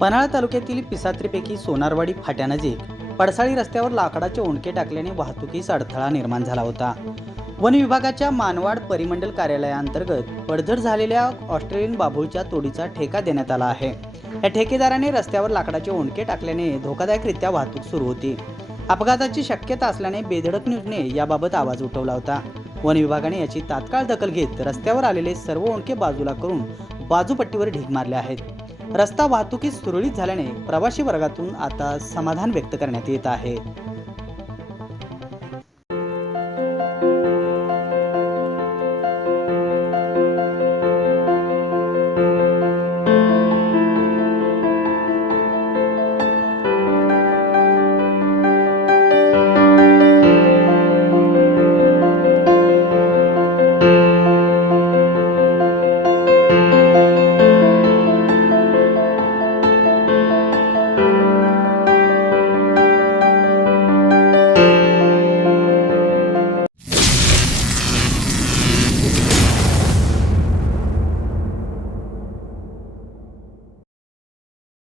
पन्हाळा तालुक्यातील पिसात्रीपैकी सोनारवाडी फाट्यानजीक पडसाळी रस्त्यावर लाकडाचे ओंडके टाकल्याने वाहतुकीस अडथळा निर्माण झाला होता. वन विभागाच्या मानवाड परिमंडल कार्यालयाअंतर्गत पडझड झालेल्या ऑस्ट्रेलियन बाभूळच्या तोडीचा ठेका देण्यात आला आहे. या ठेकेदाराने रस्त्यावर लाकडाचे ओंडके टाकल्याने धोकादायकरित्या वाहतूक सुरू होती. अपघाताची शक्यता असल्याने बेधडक न्यूजने याबाबत आवाज उठवला होता. वन विभागाने याची तात्काळ दखल घेत रस्त्यावर आलेले सर्व ओंडके बाजूला करून बाजूपट्टीवर ढीग मारले आहेत. रस्ता वाहतुकीस सुरळीत झाल्याने प्रवासी वर्गातून आता समाधान व्यक्त करण्यात येत आहे.